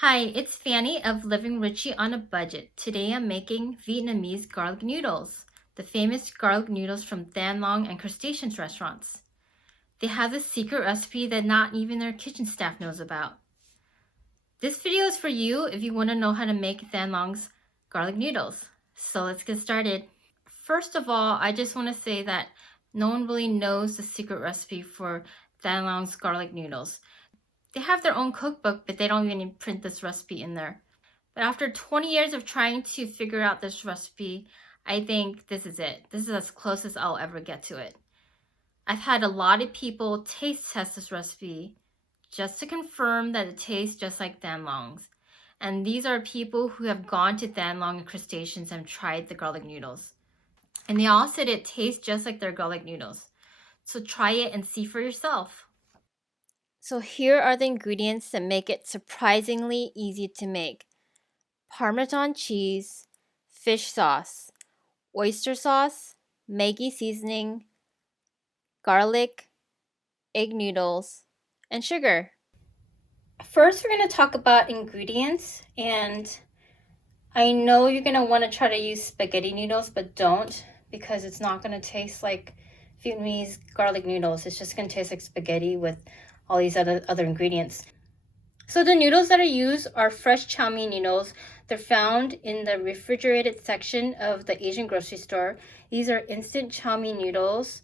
Hi, it's Fanny of Living Richie on a Budget. Today I'm making Vietnamese garlic noodles, the famous garlic noodles from Thanh Long and Crustaceans restaurants. They have this secret recipe that not even their kitchen staff knows about. This video is for you if you want to know how to make Thanh Long's garlic noodles. So let's get started. First of all, I just want to say that no one really knows the secret recipe for Thanh Long's garlic noodles. They have their own cookbook, but they don't even print this recipe in there. But after 20 years of trying to figure out this recipe, I think this is it. This is as close as I'll ever get to it. I've had a lot of people taste test this recipe just to confirm that it tastes just like Thanh Long's. And these are people who have gone to Thanh Long and Crustaceans and tried the garlic noodles. And they all said it tastes just like their garlic noodles. So try it and see for yourself. So here are the ingredients that make it surprisingly easy to make. Parmesan cheese, fish sauce, oyster sauce, Maggi seasoning, garlic, egg noodles, and sugar. First, we're going to talk about ingredients, and I know you're going to want to try to use spaghetti noodles, but don't, because it's not going to taste like Vietnamese garlic noodles. It's just going to taste like spaghetti with all these other ingredients. So the noodles that are used are fresh chow mein noodles. They're found in the refrigerated section of the Asian grocery store. These are instant chow mein noodles,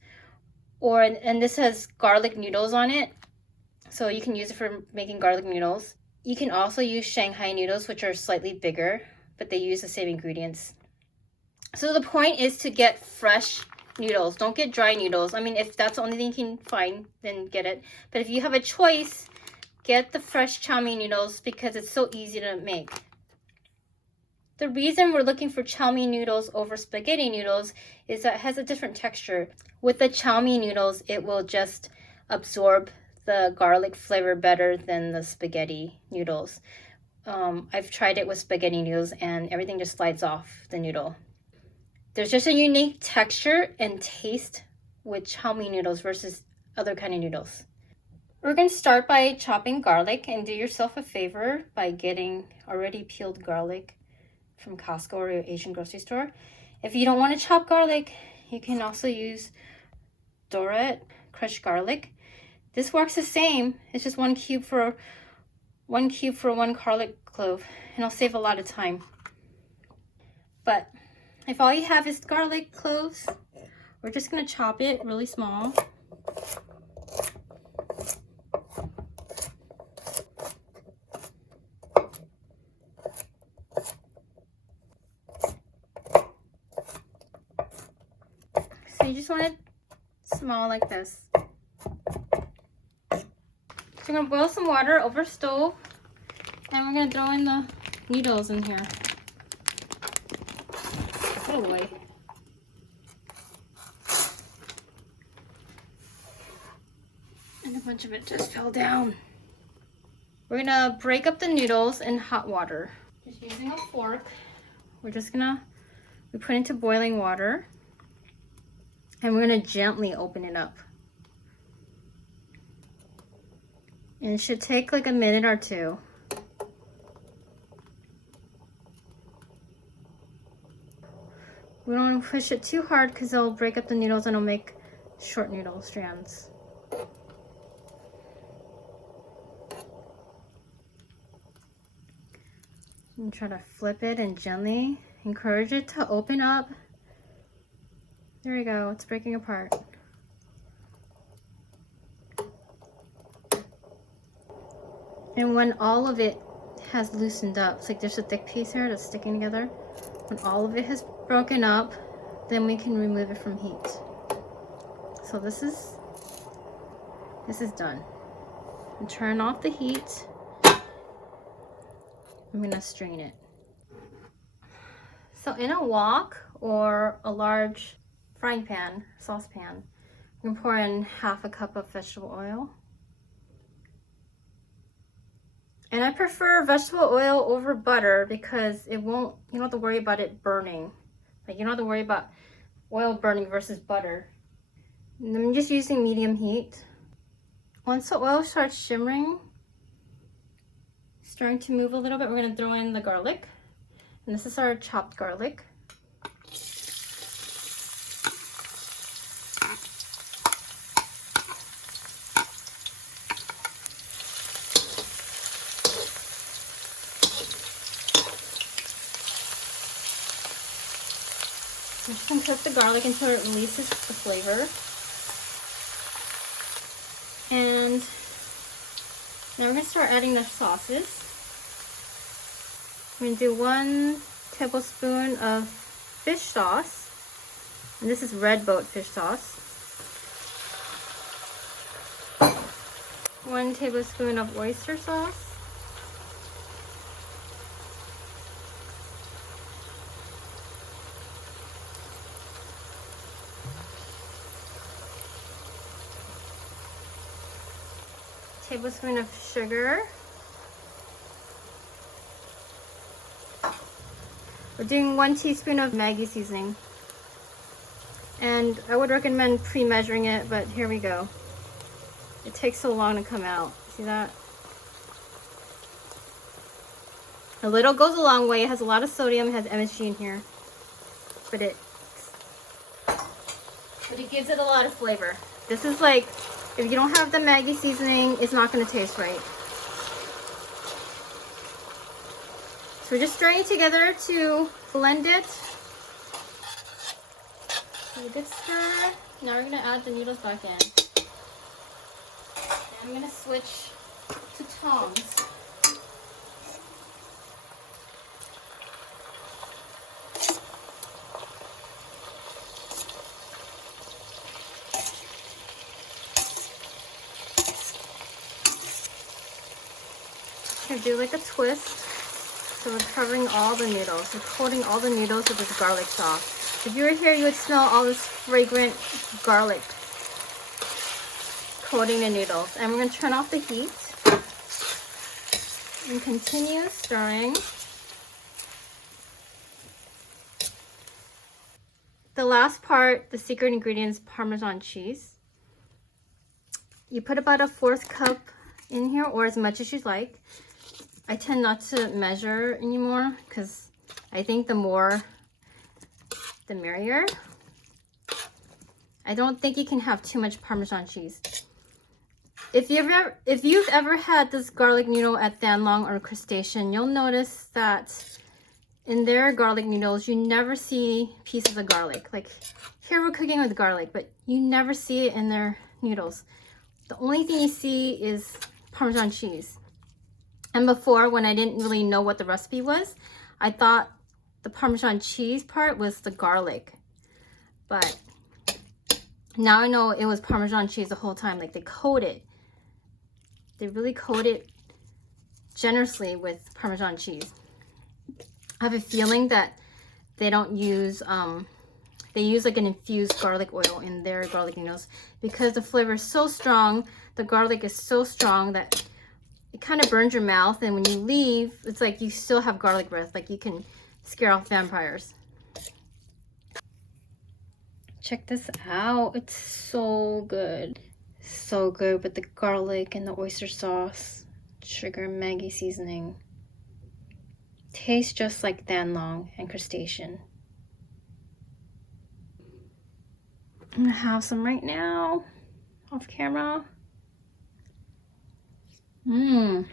and this has garlic noodles on it. So you can use it for making garlic noodles. You can also use Shanghai noodles, which are slightly bigger, but they use the same ingredients. So the point is to get fresh noodles. Don't get dry noodles. I mean, if that's the only thing you can find, then get it. But if you have a choice, get the fresh chow mein noodles because it's so easy to make. The reason we're looking for chow mein noodles over spaghetti noodles is that it has a different texture. With the chow mein noodles, it will just absorb the garlic flavor better than the spaghetti noodles. I've tried it with spaghetti noodles and everything just slides off the noodle. There's just a unique texture and taste with chow mein noodles versus other kind of noodles. We're going to start by chopping garlic, and do yourself a favor by getting already peeled garlic from Costco or your Asian grocery store. If you don't want to chop garlic, you can also use Doret crushed garlic. This works the same. It's just one cube for one garlic clove, and it'll save a lot of time. But if all you have is garlic cloves, we're just going to chop it really small. So you just want it small like this. So we're going to boil some water over stove, and we're going to throw in the noodles in here. Oh boy. And a bunch of it just fell down. We're gonna break up the noodles in hot water. Just using a fork, we put into boiling water, and we're gonna gently open it up. And it should take like a minute or two. We don't want to push it too hard because it'll break up the noodles and it'll make short noodle strands. And try to flip it and gently encourage it to open up. There we go, it's breaking apart. And when all of it has loosened up, it's like there's a thick piece here that's sticking together. When all of it has broken up, then we can remove it from heat. So this is done. And turn off the heat. I'm gonna strain it. So in a wok or a large frying pan, saucepan, I'm gonna pour in half a cup of vegetable oil. And I prefer vegetable oil over butter because you don't have to worry about it burning. Like, you don't have to worry about oil burning versus butter. And I'm just using medium heat. Once the oil starts shimmering, starting to move a little bit. We're going to throw in the garlic. And this is our chopped garlic. I'm just going to cook the garlic until it releases the flavor. And now we're going to start adding the sauces. I'm going to do 1 tablespoon of fish sauce. And this is red boat fish sauce. 1 tablespoon of oyster sauce. Tablespoon of sugar. We're doing 1 teaspoon of Maggi seasoning. And I would recommend pre-measuring it, but here we go. It takes so long to come out. See that? A little goes a long way. It has a lot of sodium, it has MSG in here. But it gives it a lot of flavor. This is like, if you don't have the Maggi seasoning, it's not going to taste right. So we're just stirring it together to blend it. So a good stir. Now we're going to add the noodles back in. And I'm going to switch to tongs. I do like a twist, so we're covering all the noodles. We're coating all the noodles with this garlic sauce. If you were here, you would smell all this fragrant garlic coating the noodles. And we're going to turn off the heat and continue stirring. The last part, the secret ingredient, is Parmesan cheese. You put about a 1/4 cup in here, or as much as you'd like. I tend not to measure anymore because I think the more the merrier. I don't think you can have too much Parmesan cheese. If you've ever had this garlic noodle at Thanh Long or Crustacean, you'll notice that in their garlic noodles, you never see pieces of garlic. Like here we're cooking with garlic, but you never see it in their noodles. The only thing you see is Parmesan cheese. And before, when I didn't really know what the recipe was, I thought the Parmesan cheese part was the garlic. But now I know it was Parmesan cheese the whole time. Like they coat it. They really coat it generously with Parmesan cheese. I have a feeling that they don't use, they use like an infused garlic oil in their garlic noodles because the flavor is so strong, the garlic is so strong that it kind of burns your mouth, and when you leave, it's like you still have garlic breath, like you can scare off vampires. Check this out. It's so good. So good with the garlic and the oyster sauce, sugar, Maggi seasoning. Tastes just like Thanh Long and Crustacean. I'm gonna have some right now, off camera. Mmm.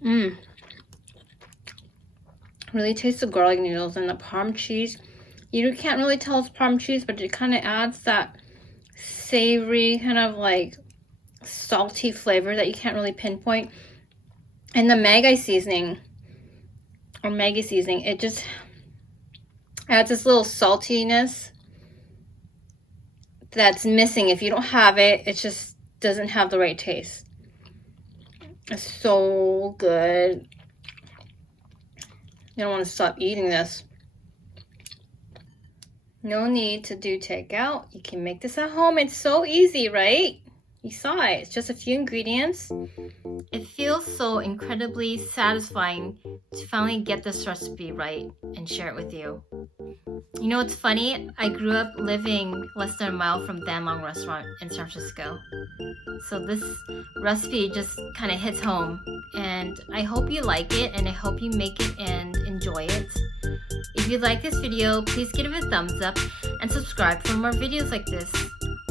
Mmm. Really taste the garlic noodles and the parm cheese. You can't really tell it's parm cheese, but it kind of adds that savory, kind of like salty flavor that you can't really pinpoint. And the Maggi seasoning, it just adds this little saltiness that's missing. If you don't have it, it just doesn't have the right taste. It's so good. You don't want to stop eating this. No need to do takeout. You can make this at home. It's so easy, right? You saw it. It's just a few ingredients. It feels so incredibly satisfying to finally get this recipe right and share it with you. You know what's funny? I grew up living less than a mile from Dan Long restaurant in San Francisco. So this recipe just kind of hits home, and I hope you like it, and I hope you make it and enjoy it. If you like this video, please give it a thumbs up and subscribe for more videos like this.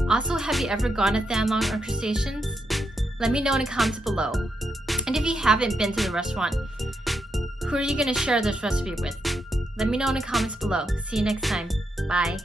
Also, have you ever gone to Thanh Long and Crustaceans? Let me know in the comments below. And if you haven't been to the restaurant, who are you going to share this recipe with? Let me know in the comments below. See you next time. Bye.